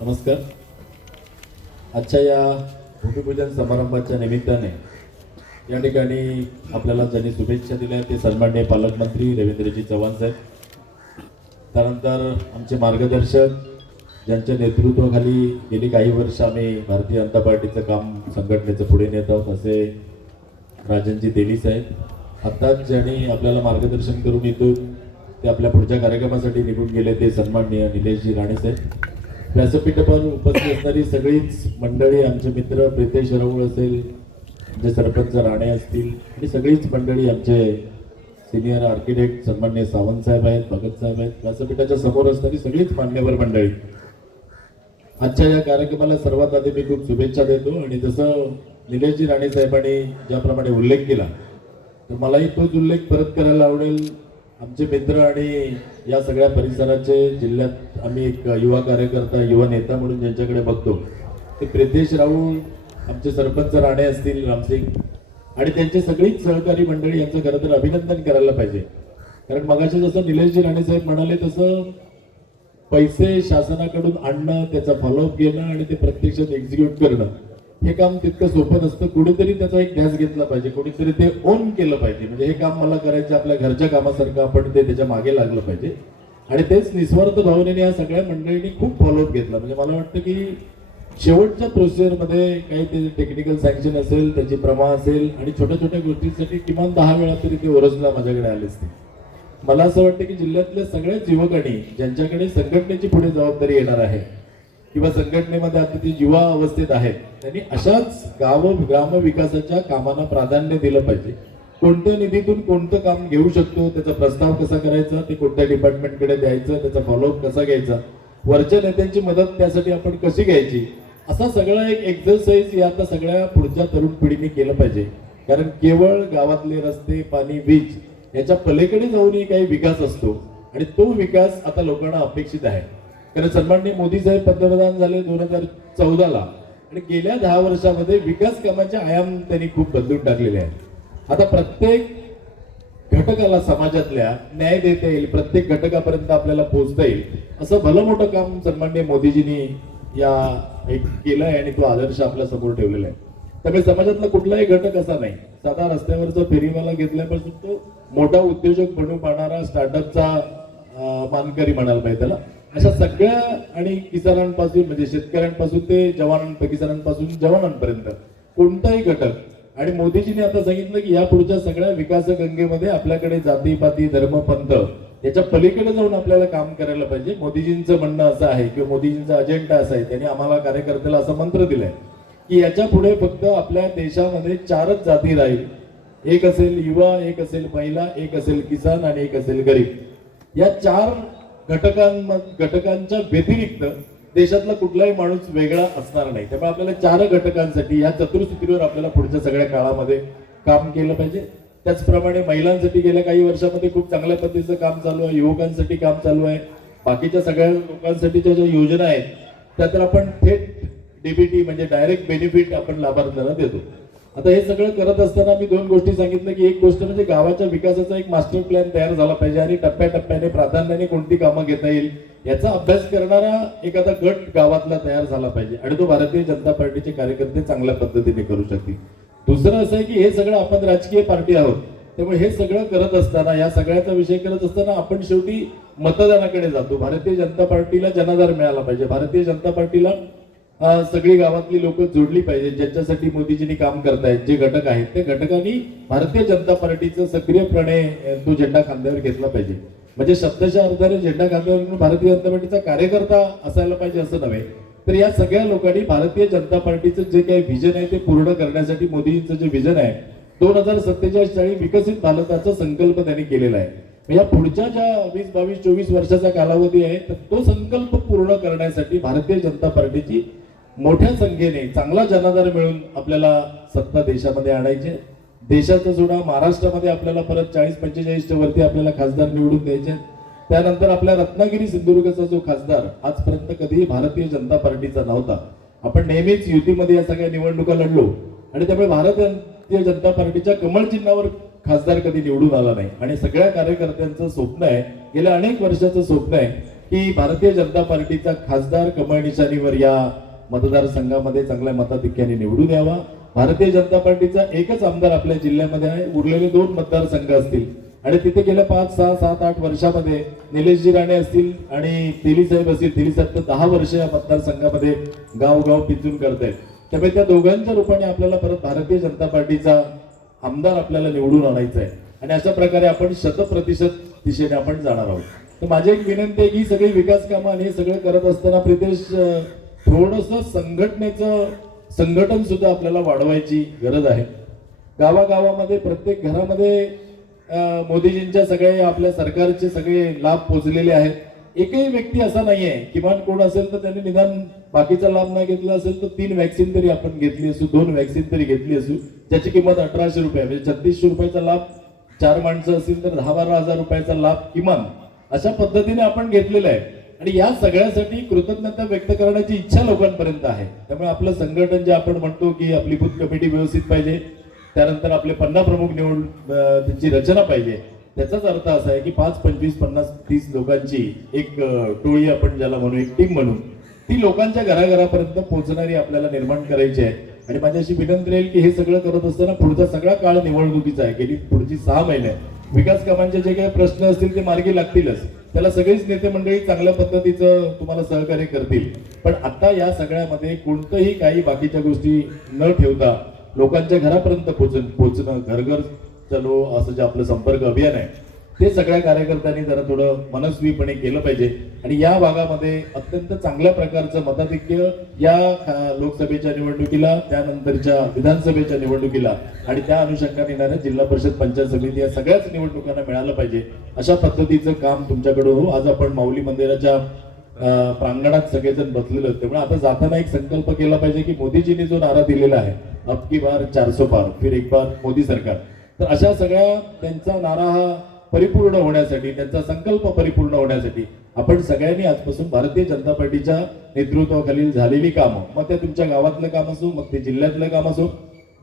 नमस्कार. आजच्या या भूमिपूजन समारंभाच्या निमित्ताने या ठिकाणी आपल्याला ज्यांनी शुभेच्छा दिल्या ते सन्माननीय पालकमंत्री रवींद्रजी चव्हाण साहेब त्यानंतर आमचे मार्गदर्शक ज्यांच्या नेतृत्वाखाली गेली काही वर्ष आम्ही भारतीय जनता पार्टीचं काम संघटनेचं पुढे नेत आहोत असे राजनजी देवी साहेब. आत्ताच ज्यांनी आपल्याला मार्गदर्शन करून इथून ते आपल्या पुढच्या कार्यक्रमासाठी निघून गेले ते सन्माननीय निलेशजी राणे साहेब. व्यासपीठावर उपस्थित असणारी सगळीच मंडळी आमचे मित्र प्रितेश राऊळ असेल आमचे सरपंच राणे असतील आणि सगळीच मंडळी आमचे सिनियर आर्किटेक्ट सन्मान्य सावंत साहेब आहेत भगत साहेब आहेत व्यासपीठाच्या समोर असणारी सगळीच मान्यवर मंडळी. आजच्या या कार्यक्रमाला सर्वात आधी मी खूप शुभेच्छा देतो आणि जसं निलेशजी राणे साहेबांनी ज्याप्रमाणे उल्लेख केला तर मलाही तोच उल्लेख परत करायला आवडेल. आमचे मित्र आणि या सगळ्या परिसराचे जिल्ह्यात आम्ही एक युवा कार्यकर्ता युवा नेता म्हणून ज्यांच्याकडे बघतो ते प्रितेश राऊळ आमचे सरपंच राणे असतील रामसिंग आणि त्यांचे सगळीच सहकारी मंडळी यांचं खरं तर अभिनंदन करायला पाहिजे. कारण मगाशी जसं निलेशजी राणे साहेब म्हणाले तसं पैसे शासनाकडून आणणं त्याचा फॉलोअप घेणं आणि ते प्रत्यक्षात एक्झिक्यूट करणं हे काम तितकं सोपं नसतं. कुणीतरी त्याचा एक ध्यास घेतला पाहिजे. कुणीतरी ते ओन केलं पाहिजे. म्हणजे हे काम मला करायचे आपल्या घरच्या कामासारखं आपण ते त्याच्यामागे लागलं पाहिजे. आणि तेच निस्वार्थ भावनेने या सगळ्या मंडळींनी खूप फॉलोअप घेतला. म्हणजे मला वाटतं की शेवटच्या प्रोसिजरमध्ये काही ते टेक्निकल सँक्शन असेल त्याची प्रमा असेल आणि छोट्या छोट्या गोष्टींसाठी किमान दहा वेळा तरी ते ओरसला माझ्याकडे आले असते. मला असं वाटतं की जिल्ह्यातल्या सगळ्याच युवकांनी ज्यांच्याकडे संघटनेची पुढे जबाबदारी येणार आहे किंवा संघटनेमध्ये आता ते युवा अवस्थेत आहेत त्यांनी अशाच गाव ग्रामविकासाच्या कामांना प्राधान्य दिलं पाहिजे. कोणत्या निधीतून कोणतं काम घेऊ शकतो त्याचा प्रस्ताव कसा करायचा ते कोणत्या डिपार्टमेंटकडे द्यायचं त्याचा फॉलोअप कसा घ्यायचा वरच्या नेत्यांची मदत त्यासाठी आपण कशी घ्यायची असा सगळा एक एक्झरसाइज या आता सगळ्या पुढच्या तरुण पिढीने केलं पाहिजे. कारण केवळ गावातले रस्ते पाणी वीज याच्या पलीकडे जाऊनही काही विकास असतो आणि तो विकास आता लोकांना अपेक्षित आहे. कारण सन्माननीय मोदी साहेब पंतप्रधान झाले दोन हजार चौदाला. आणि गेल्या दहा वर्षामध्ये विकास कामाचे आयाम त्यांनी खूप बदलून टाकलेले आहेत. आता प्रत्येक घटकाला समाजातल्या न्याय देता येईल प्रत्येक घटकापर्यंत आपल्याला पोहोचता येईल असं भलं मोठं काम सन्माननीय मोदीजींनी या एक केलंय आणि तो आदर्श आपल्यासमोर ठेवलेला आहे. त्यामुळे समाजातला कुठलाही घटक असा नाही. साधा रस्त्यावरचा फेरीवाला घेतल्यापासून तो मोठा उद्योजक बनू पाहणारा स्टार्टअपचा मानकरी म्हणायला पाहिजे त्याला. अशा सगळ्या आणि किसानांपासून म्हणजे शेतकऱ्यांपासून ते जवानां किसानांपासून जवानांपर्यंत कोणताही घटक. आणि मोदीजींनी आता सांगितलं की या पुढच्या सगळ्या विकास गंगेमध्ये आपल्याकडे जातीपाती धर्म पंथ याच्या पलीकडे जाऊन आपल्याला काम करायला पाहिजे. मोदीजींचं म्हणणं असं आहे किंवा मोदीजींचा अजेंडा असा आहे त्यांनी आम्हाला कार्यकर्त्याला असं मंत्र दिलंय की याच्यापुढे फक्त आपल्या देशामध्ये चारच जाती राहील. एक असेल युवा एक असेल महिला एक असेल किसान आणि एक असेल गरीब. या चार घटकां घटकांच्या व्यतिरिक्त देशातला कुठलाही माणूस वेगळा असणार नाही. त्यामुळे आपल्याला चार घटकांसाठी या चतुर्स्थितीवर आपल्याला पुढच्या सगळ्या काळामध्ये काम केलं पाहिजे. त्याचप्रमाणे महिलांसाठी गेल्या काही वर्षामध्ये खूप चांगल्या पद्धतीचं काम चालू आहे युवकांसाठी काम चालू आहे. बाकीच्या सगळ्या लोकांसाठीच्या ज्या योजना आहेत त्या तर आपण थेट डीबीटी म्हणजे डायरेक्ट बेनिफिट आपण लाभार्थ्याला देतो. आता हे सगळं करत असताना मी दोन गोष्टी सांगितलं की एक गोष्ट म्हणजे गावाच्या विकासाचा एक मास्टर प्लॅन तयार झाला पाहिजे आणि टप्प्याटप्प्याने प्राधान्याने कोणती कामं घेता येईल याचा अभ्यास करणारा एखादा गट गावातला तयार झाला पाहिजे. आणि तो भारतीय जनता पार्टीचे कार्यकर्ते चांगल्या पद्धतीने करू शकतील. दुसरं असं आहे की हे सगळं आपण राजकीय पार्टी आहोत त्यामुळे हे सगळं करत असताना या सगळ्याचा विषय करत असताना आपण शेवटी मतदानाकडे जातो. भारतीय जनता पार्टीला जनाधार मिळाला पाहिजे. भारतीय जनता पार्टीला सगळी गावातली लोक जोडली पाहिजे. ज्यांच्यासाठी मोदीजींनी काम करतायत जे घटक आहेत त्या घटकांनी भारतीय जनता पार्टीचं सक्रियपणे तो झेंडा खांद्यावर घेतला पाहिजे. म्हणजे शब्दच्या अर्थाने झेंडा खांद्यावर भारतीय जनता पार्टीचा कार्यकर्ता असायला पाहिजे असं नव्हे. तर या सगळ्या लोकांनी भारतीय जनता पार्टीचं जे काही व्हिजन आहे ते पूर्ण करण्यासाठी मोदीजींचं जे व्हिजन आहे दोन हजार सत्तेचाळीस साली विकसित भारताचा संकल्प त्यांनी केलेला आहे. या पुढच्या ज्या वीस बावीस चोवीस वर्षाचा कालावधी आहे तर तो संकल्प पूर्ण करण्यासाठी भारतीय जनता पार्टीची मोठ्या संख्येने चांगला जनाधार मिळून आपल्याला सत्ता देशामध्ये आणायचे देशाचा जुडा महाराष्ट्रामध्ये आपल्याला परत चाळीस पंचेचाळीसच्या वरती आपल्याला खासदार निवडून द्यायचे त्यानंतर आपल्या रत्नागिरी सिंधुदुर्गचा जो खासदार आजपर्यंत कधीही भारतीय जनता पार्टीचा नव्हता. आपण नेहमीच युतीमध्ये या सगळ्या निवडणुका लढलो. आणि त्यामुळे भारतीय जनता पार्टीच्या कमळ चिन्हावर खासदार कधी निवडून आला नाही. आणि सगळ्या कार्यकर्त्यांचं स्वप्न आहे गेल्या अनेक वर्षाचं स्वप्न आहे की भारतीय जनता पार्टीचा खासदार कमळ निशाणीवर या मतदारसंघामध्ये चांगल्या मताधिक्याने निवडून यावा भारतीय जनता पार्टीचा एकच आमदार आपल्या जिल्ह्यामध्ये आहे. उरलेले दोन मतदारसंघ असतील. आणि तिथे गेल्या पाच सहा सात आठ वर्षामध्ये निलेशजी राणे असतील आणि तेली साहेब असतील. तेली साहेब तर दहा वर्ष या मतदारसंघामध्ये गावगाव पिंजून करतायत. त्यामुळे त्या दोघांच्या रूपाने आपल्याला परत भारतीय जनता पार्टीचा आमदार आपल्याला निवडून आणायचा आहे. आणि अशा प्रकारे आपण शतप्रतिशत दिशेने आपण जाणार आहोत. तर माझी एक विनंती आहे की ही सगळी विकास कामं आणि हे सगळं करत असताना प्रितेश थोडस संघटनेचं संघटन सुद्धा आपल्याला वाढवायची गरज आहे. गावागावामध्ये प्रत्येक घरामध्ये मोदीजींच्या सगळे आपल्या सरकारचे सगळे लाभ पोचलेले आहेत. एकही व्यक्ती असा नाहीये. किमान कोण असेल तर त्यांनी निदान बाकीचा लाभ नाही घेतला असेल तर तीन वॅक्सिन तरी आपण घेतली असू दोन वॅक्सिन तरी घेतली असू ज्याची किंमत अठराशे रुपये म्हणजे छत्तीसशे रुपयाचा लाभ चार माणसं असतील तर दहा बारा हजार रुपयाचा लाभ किमान. अशा पद्धतीने आपण घेतलेला आहे. आणि या सगळ्यासाठी कृतज्ञता व्यक्त करण्याची इच्छा लोकांपर्यंत आहे. त्यामुळे आपलं संघटन जे आपण म्हणतो की आपली बूथ कमिटी व्यवस्थित पाहिजे त्यानंतर आपले पन्ना प्रमुख निवड त्यांची रचना पाहिजे. त्याचाच अर्थ असा आहे की पाच पंचवीस पन्नास तीस लोकांची एक टोळी आपण ज्याला म्हणू एक टीम म्हणू ती लोकांच्या घराघरापर्यंत पोहोचणारी आपल्याला निर्माण करायची आहे. आणि माझी अशी विनंती राहील की हे सगळं करत असताना पुढचा सगळा काळ निवडणुकीचा आहे. गेली पुढची सहा महिने विकास कामांचे जे काही प्रश्न असतील ते मार्गी लागतीलच. त्याला सगळेच नेते मंडळी चांगल्या पद्धतीचं तुम्हाला सहकार्य करतील. पण आता या सगळ्यामध्ये कोणतंही काही बाकीच्या गोष्टी न ठेवता लोकांच्या घरापर्यंत पोचन पोचणं घर घर चलो असं जे आपलं संपर्क अभियान आहे ते सगळ्या कार्यकर्त्यांनी जरा थोडं मनस्वीपणे केलं पाहिजे. आणि या भागामध्ये अत्यंत चांगल्या प्रकारचं मताधिक्य या लोकसभेच्या निवडणुकीला त्यानंतरच्या विधानसभेच्या निवडणुकीला आणि त्या अनुषंगाने येणाऱ्या जिल्हा परिषद पंचायत समिती या सगळ्याच निवडणुकांना मिळालं पाहिजे. अशा पद्धतीचं काम तुमच्याकडे हो. आज आपण माऊली मंदिराच्या प्रांगणात सगळेजण बसलेलं त्यामुळे आता जाताना एक संकल्प केला पाहिजे की मोदीजींनी जो नारा दिलेला आहे अब की बार चारसो पार फिर एक बार मोदी सरकार. तर अशा सगळ्या त्यांचा नारा हा परिपूर्ण होण्यासाठी त्यांचा संकल्प परिपूर्ण होण्यासाठी आपण सगळ्यांनी आजपासून भारतीय जनता पार्टीच्या नेतृत्वाखालील झालेली कामं मग त्या तुमच्या गावातलं काम असो मग ते जिल्ह्यातलं काम असो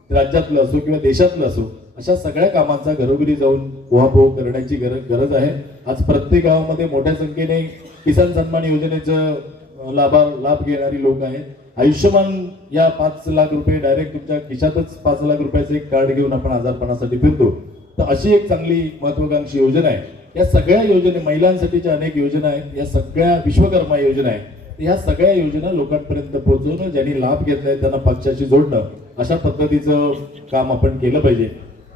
राज्यातलं असो किंवा देशातलं असो अशा सगळ्या कामांचा घरोघरी जाऊन उहापोह करण्याची गरज गरज आहे. आज प्रत्येक गावामध्ये मोठ्या संख्येने किसान सन्मान योजनेचं लाभा लाभ घेणारी लोक आहेत. आयुष्यमान या पाच लाख रुपये डायरेक्ट तुमच्या खिशातच पाच लाख रुपयाचं एक कार्ड घेऊन आपण आजारपणासाठी फिरतो. तर अशी एक चांगली महत्वाकांक्षी योजना आहे. या सगळ्या योजने महिलांसाठीच्या अनेक योजना आहेत. या सगळ्या विश्वकर्मा योजना आहेत. या सगळ्या योजना लोकांपर्यंत पोहोचवणं ज्यांनी लाभ घेतलाय त्यांना पक्षाशी जोडणं अशा पद्धतीचं काम आपण केलं पाहिजे.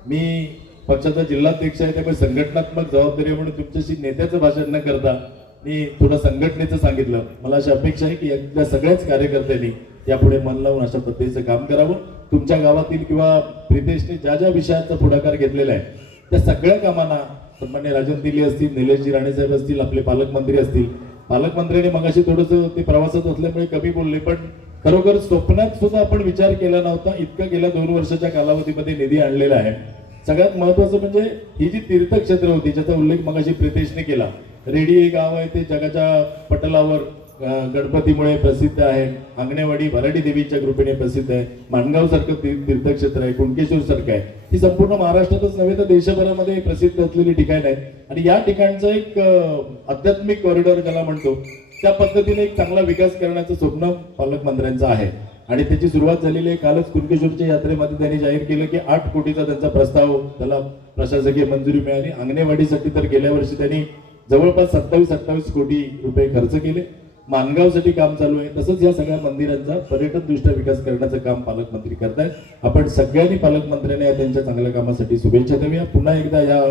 मी पक्षाचा जिल्हाध्यक्ष आहे त्यामुळे संघटनात्मक जबाबदारी म्हणून तुमच्याशी नेत्याचं भाषण न करता मी थोडं संघटनेचं सांगितलं. मला अशी अपेक्षा आहे की यातल्या सगळ्याच कार्यकर्त्यांनी यापुढे मन लावून अशा पद्धतीचं काम करावं. तुमच्या गावातील किंवा प्रितेशने ज्या ज्या विषयांचा पुढाकार घेतलेला आहे त्या सगळ्या कामांना सन्मान्य राजन दिली असतील निलेशजी राणेसाहेब असतील आपले पालकमंत्री असतील. पालकमंत्र्यांनी मगाशी थोडंसं ते प्रवासात असल्यामुळे कमी बोलले पण खरोखर स्वप्नात सुद्धा आपण विचार केला नव्हता. इतका गेल्या दोन वर्षाच्या कालावधीमध्ये निधी आणलेला आहे. सगळ्यात महत्वाचं म्हणजे ही जी तीर्थक्षेत्र होती ज्याचा उल्लेख मगाशी प्रितेशने केला रेडी हे गाव आहे ते जगाच्या पटलावर गणपतीमुळे प्रसिद्ध आहे. अंगणेवाडी भराडी देवीच्या कृपेने प्रसिद्ध आहे. माणगाव सारखं तीर्थक्षेत्र आहे. कुणकेश्वर सारखं आहे. ही संपूर्ण महाराष्ट्रातच नव्हे तर देशभरामध्ये प्रसिद्ध असलेली ठिकाण आहे. आणि या ठिकाणचं एक आध्यात्मिक कॉरिडॉर ज्याला म्हणतो त्या पद्धतीने एक चांगला विकास करण्याचं स्वप्न पालकमंत्र्यांचं आहे. आणि त्याची सुरुवात झालेली आहे कालच कुणकेश्वरच्या यात्रेमध्ये त्यांनी जाहीर केलं की आठ कोटीचा त्यांचा प्रस्ताव त्याला प्रशासकीय मंजुरी मिळाली. अंगणेवाडीसाठी तर गेल्या वर्षी त्यांनी जवळपास सत्तावीस अठ्ठावीस कोटी रुपये खर्च केले. मानगावसाठी काम चालू आहे. तसंच या सगळ्या मंदिरांचा पर्यटनदृष्ट्या विकास करण्याचं काम पालकमंत्री करतायत. आपण सगळ्यांनी पालकमंत्र्यांना या त्यांच्या चांगल्या कामासाठी शुभेच्छा देऊया. पुन्हा एकदा या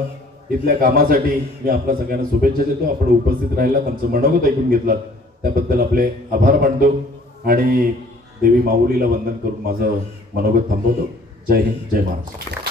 इथल्या कामासाठी मी आपल्या सगळ्यांना शुभेच्छा देतो. आपण उपस्थित राहिलात आमचं मनोगत ऐकून घेतलात. त्याबद्दल आपले आभार मानतो आणि देवी माऊलीला वंदन करून माझं मनोगत थांबवतो. जय हिंद जय महाराष्ट्र.